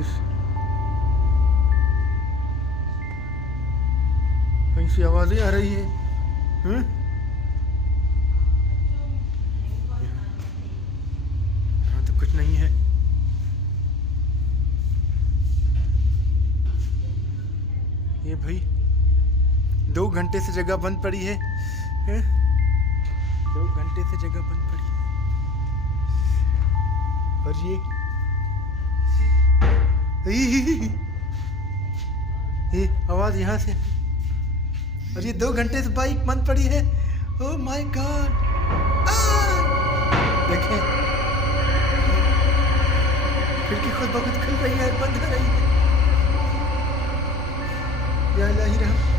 इस कहीं से आवाजें आ रही है। यहाँ तो कुछ नहीं है। ये भाई 2 घंटे से जगह बंद पड़ी है, 2 घंटे से जगह बंद पड़ी है। और ये आवाज यहाँ से, और ये 2 घंटे से बाइक बंद पड़ी है। ओह माय गॉड, देखें खिड़की खुद ब खुद खुल रही है, बंद हो रही है। या इलाही रहम।